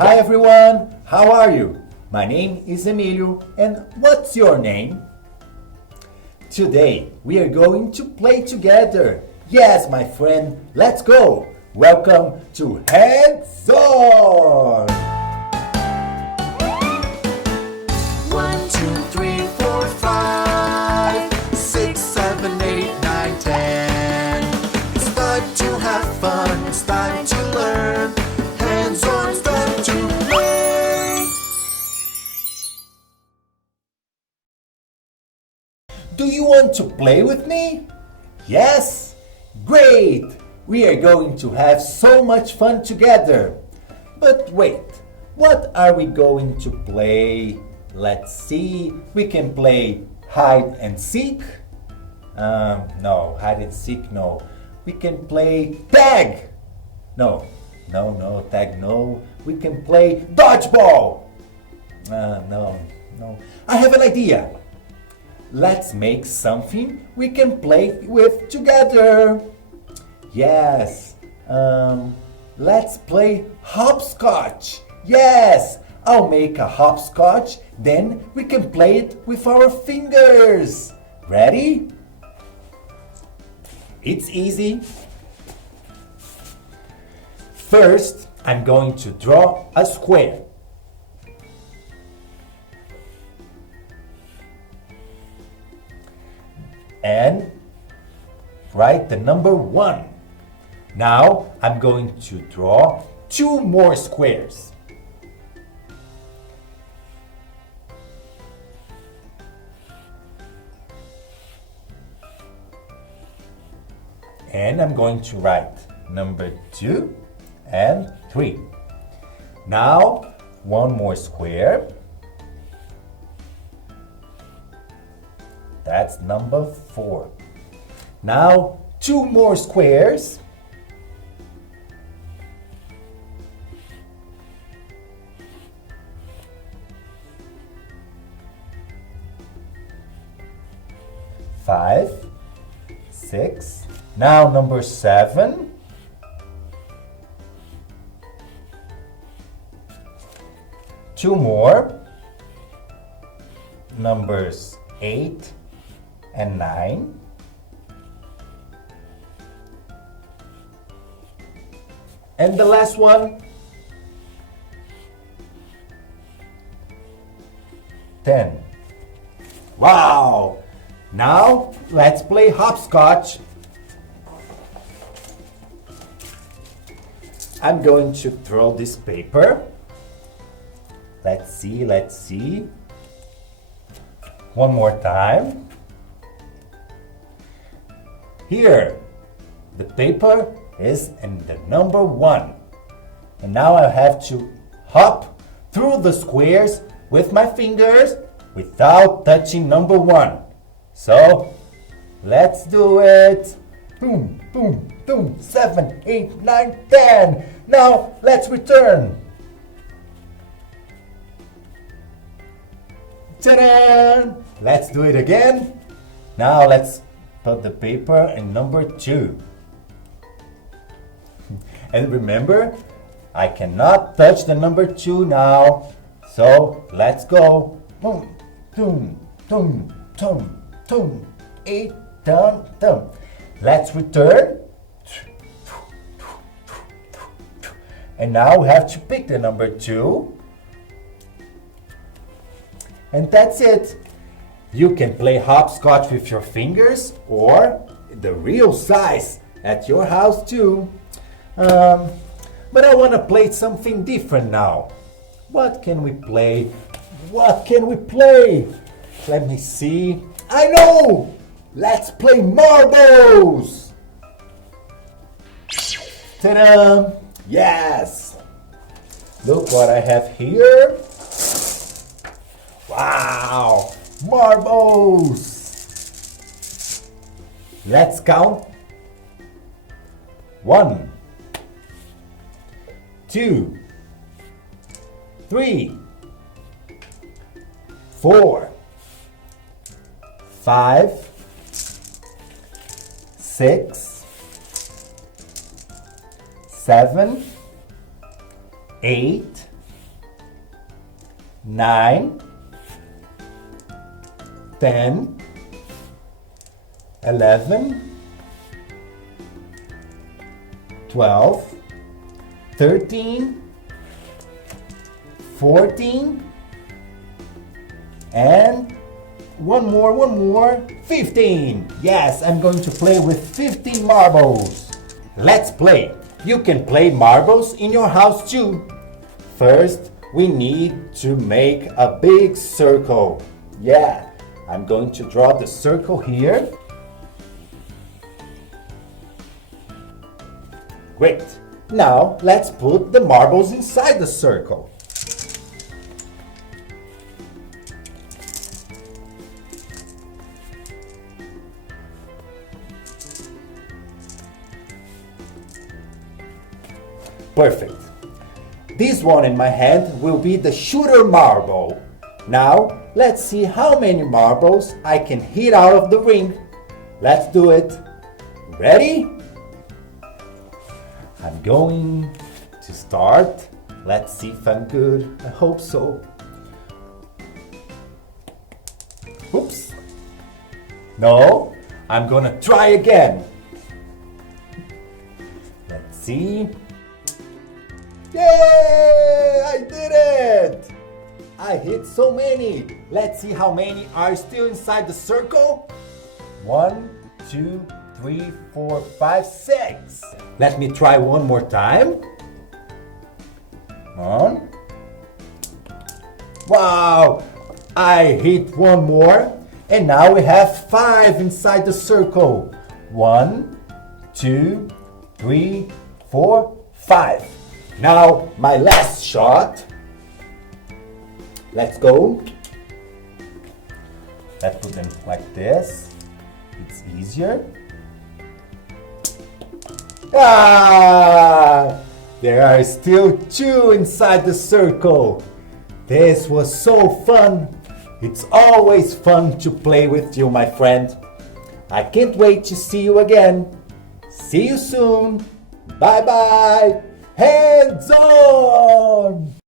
Hi everyone, how are you? My name is Emilio, and what's your name? Today we are going to play together. Yes, my friend, let's go. Welcome to Hands On! 1, 2, 3, 4, 5, 6, 7, 8, 9, 10. It's time to have fun, it's time to learn. Hands on, it's time to play. Do you want to play with me? Yes? Great! We are going to have so much fun together. But wait, what are we going to play? Let's see. We can play hide and seek. No, hide and seek, no. We can play tag. No, tag, no. We can play dodgeball. No. I have an idea. Let's make something we can play with together. Yes. Let's play hopscotch. Yes. I'll make a hopscotch, then we can play it with our fingers. Ready? It's easy. First, I'm going to draw a square. And write the number 1. Now, I'm going to draw 2 more squares. And I'm going to write number 2 and 3. Now, 1 more square. That's number 4. Now, 2 more squares. Five, 6. Now number 7. Two more. Numbers 8 and 9. And the last one, 10. Wow! Now let's play hopscotch. I'm going to throw this paper. Let's see. One more time. Here, the paper is in the number 1. And now I have to hop through the squares with my fingers without touching number 1. So, let's do it. Boom, boom, boom. 7, 8, 9, 10. Now, let's return. Ta-da! Let's do it again. Now, let's put the paper in number 2. And remember, I cannot touch the number 2 now. So, let's go. Boom, boom, boom, boom, boom. 8, done, done. Let's return. And now we have to pick the number 2. And that's it. You can play hopscotch with your fingers or the real size at your house too. But I want to play something different now. What can we play? Let me see. I know! Let's play marbles! Ta-da! Yes! Look what I have here. Wow! Marbles! Let's count. 1, 2, 3, 4, 5, 6, 7, 8, 9, 10, 11, 12, 13, 14, and one more, 15. Yes, I'm going to play with 15 marbles. Let's play. You can play marbles in your house too. First, we need to make a big circle. Yeah, I'm going to draw the circle here. Great. Now, let's put the marbles inside the circle. Perfect. This one in my hand will be the shooter marble. Now, let's see how many marbles I can hit out of the ring. Let's do it. Ready? I'm going to start. Let's see if I'm good. I hope so. Oops. No, I'm gonna try again. Let's see. Yay! I did it! I hit so many. Let's see how many are still inside the circle. 1, 2, 3, 4, 5, 6. Let me try one more time. On. Wow! I hit one more. And now we have 5 inside the circle. 1, 2, 3, 4, 5. Now, my last shot. Let's go. Let's put them like this. It's easier. Ah! There are still 2 inside the circle. This was so fun. It's always fun to play with you, my friend. I can't wait to see you again. See you soon. Bye-bye. Hands on!